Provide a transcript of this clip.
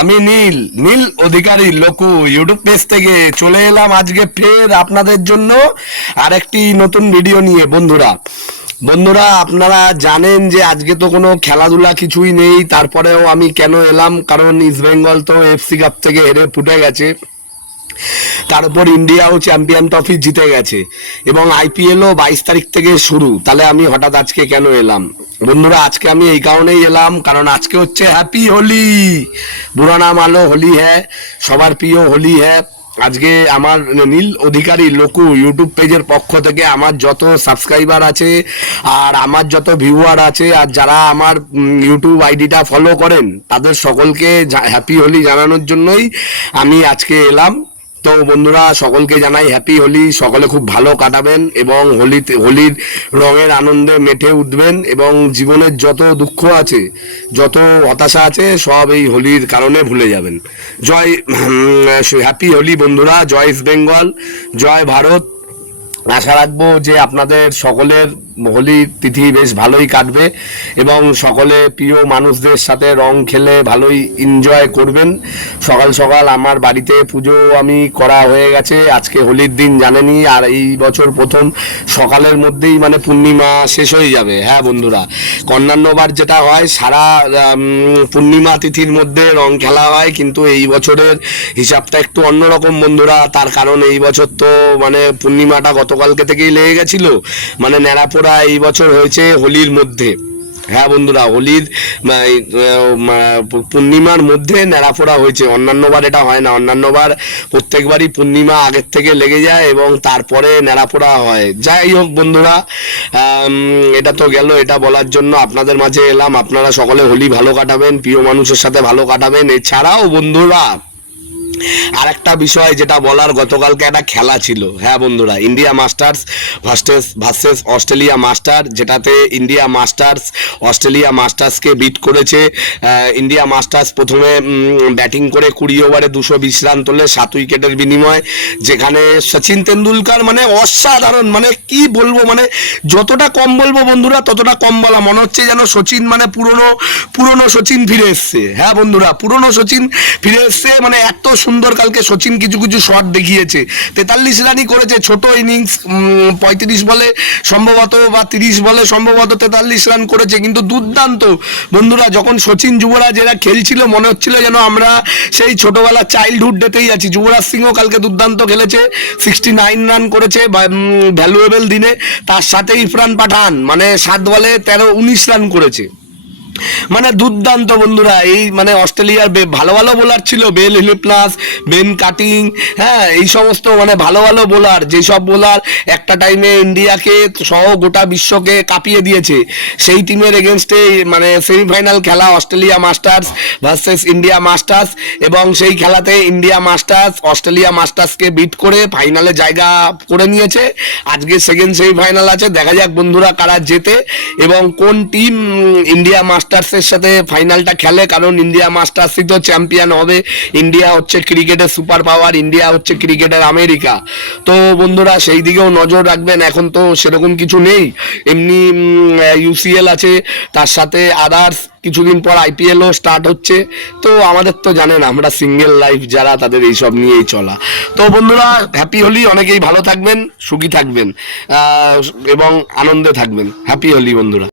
আমি নীল নীল অধিকারী লোকু YouTube page থেকে চলে এলাম আজকে ফের আপনাদের জন্য আরেকটি নতুন ভিডিও নিয়ে। বন্ধুরা বন্ধুরা আপনারা জানেন যে আজকে তো কোনো খেলাধুলা কিছুই নেই, তারপরেও আমি কেন এলাম, কারণ ইস্ট বেঙ্গল তো এফসি কাপ থেকে হেরে ফুটে গেছে, তার উপর ইন্ডিয়াও চ্যাম্পিয়ন ট্রফি জিতে গেছে এবং আইপিএলও 22 তারিখ থেকে শুরু। তাহলে আমি হঠাৎ আজকে কেন এলাম? বন্ধুরা আজকে আমি এই কারণেই এলাম, কারণ আজকে হচ্ছে হ্যাপি হোলি। বুরা নাম আলো হোলি হ্যাঁ, সবার প্রিয় হোলি হ্যাঁ। আজকে আমার নীল অধিকারী লোকু ইউটিউব পেজের পক্ষ থেকে আমার যত সাবস্ক্রাইবার আছে আর আমার যত ভিউয়ার আছে আর যারা আমার ইউটিউব আইডিটা ফলো করেন তাদের সকলকে হ্যাপি হোলি জানানোর জন্যই আমি আজকে এলাম। তো বন্ধুরা সকলকে জানাই হ্যাপি হোলি, সকলে খুব ভালো কাটাবেন এবং হোলির রঙের আনন্দে মেতে উঠবেন এবং জীবনের যত দুঃখ আছে যত হতাশা আছে সব এই হোলির কারণে ভুলে যাবেন। জয় হ্যাপি হোলি বন্ধুরা, জয় ইস্ট বেঙ্গল, জয় ভারত। আশা রাখবো যে আপনাদের সকলের হোলির তিথি বেশ ভালোই কাটবে এবং সকলে প্রিয় মানুষদের সাথে রং খেলে ভালোই এনজয় করবেন। সকাল সকাল আমার বাড়িতে পুজো আমি করা হয়ে গেছে, আজকে হোলির দিন জানেনি, আর এই বছর প্রথম সকালের মধ্যেই মানে পূর্ণিমা শেষ হয়ে যাবে। হ্যাঁ বন্ধুরা, অন্যান্যবার যেটা হয় সারা পূর্ণিমা তিথির মধ্যে রং খেলা হয়, কিন্তু এই বছরের হিসাবটা একটু অন্যরকম বন্ধুরা। তার কারণ এই বছর তো মানে পূর্ণিমাটা গতকালকে থেকেই লেগে গেছিল, মানে ন্যাড়াপোড়া এই বছর হয়েছে হোলির মধ্যে। হ্যাঁ বন্ধুরা, হোলির পূর্ণিমার মধ্যে ন্যাড়াপোড়া হয়েছে, অন্যান্যবার এটা হয় না। অন্যান্যবার প্রত্যেকবারই পূর্ণিমা আগের থেকে লেগে যায় এবং তারপরে ন্যাড়াপোড়া হয়। যাই হোক বন্ধুরা, এটা তো গেল, এটা বলার জন্য আপনাদের মাঝে এলাম। আপনারা সকলে হোলি ভালো কাটাবেন, প্রিয় মানুষের সাথে ভালো কাটাবেন। এছাড়াও বন্ধুরা আর একটা বিষয় যেটা বলার, গতকালকে একটা খেলা ছিল। হ্যাঁ বন্ধুরা, India masters versus Australia master, যেটাতে ইন্ডিয়া মাস্টার্স অস্ট্রেলিয়া মাস্টার্সকে বিট করেছে। ইন্ডিয়া মাস্টার্স প্রথমে ব্যাটিং করে 20 ওভারে 220 রান তোলে 7 উইকেটের বিনিময়ে, যেখানে সচিন তেন্ডুলকার মানে অসাধারণ, মানে কি বলবো, মানে যতটা কম বলবো বন্ধুরা ততটা কম বলা। মনে হচ্ছে যেন সচিন মানে পুরনো সচিন ফিরে এসছে। হ্যাঁ বন্ধুরা, পুরনো সচিন ফিরে এসছে, মানে এত সুন্দর কালকে সচিন কিছু কিছু শট দেখিয়েছে। 43 রানই করেছে, ছোট ইনিংস, 35 বলে সম্ভবত বা 30 বলে সম্ভবত 43 রান করেছে, কিন্তু দুর্দান্ত বন্ধুরা। যখন সচিন যুবরাজ এরা খেলছিল মনে হচ্ছিল যেন আমরা সেই ছোটবেলা চাইল্ডহুড ডেতেই আছি। যুবরাজ সিংও কালকে দুর্দান্ত খেলেছে, 69 রান করেছে ভ্যালুয়েবল দিনে। তার সাথে ইরফান পাঠান মানে 7 বলে 19 রান করেছে, মানে দুর্দান্ত বন্ধুরা। এই মানে অস্ট্রেলিয়ার ভালো ভালো বোলার ছিল, বেল হিলিপ্লাস, বেন কাটিং, হ্যাঁ এই সমস্ত মানে ভালো ভালো বোলার, যেসব বোলার একটা টাইমে ইন্ডিয়াকে সহ গোটা বিশ্বকে কাঁপিয়ে দিয়েছে, সেই টিমের এগেনস্টে মানে সেমিফাইনাল খেলা Australia masters versus India masters, এবং সেই খেলাতে ইন্ডিয়া মাস্টার্স অস্ট্রেলিয়া মাস্টার্সকে বিট করে ফাইনালে জায়গা করে নিয়েছে। আজকে সেকেন্ড সেমিফাইনাল আছে, দেখা যাক বন্ধুরা কারা জেতে এবং কোন টিম ইন্ডিয়া মাস্টার্সের সাথে ফাইনালটা খেলে, কারণ ইন্ডিয়া মাস্টার্সই তো চ্যাম্পিয়ন হবে। ইন্ডিয়া হচ্ছে ক্রিকেটের সুপার পাওয়ার, ইন্ডিয়া হচ্ছে ক্রিকেটের আমেরিকা। তো বন্ধুরা সেই দিকেও নজর রাখবেন। এখন তো সেরকম কিছু নেই, এমনি ইউসিএল আছে, তার সাথে আদার্স কিছুদিন পর আইপিএলও স্টার্ট হচ্ছে। তো আমাদের তো জানেন আমরা সিঙ্গেল লাইফ যারা, তাদের এইসব নিয়েই চলা। তো বন্ধুরা হ্যাপি হোলি, অনেকেই ভালো থাকবেন, সুখী থাকবেন এবং আনন্দে থাকবেন। হ্যাপি হোলি বন্ধুরা।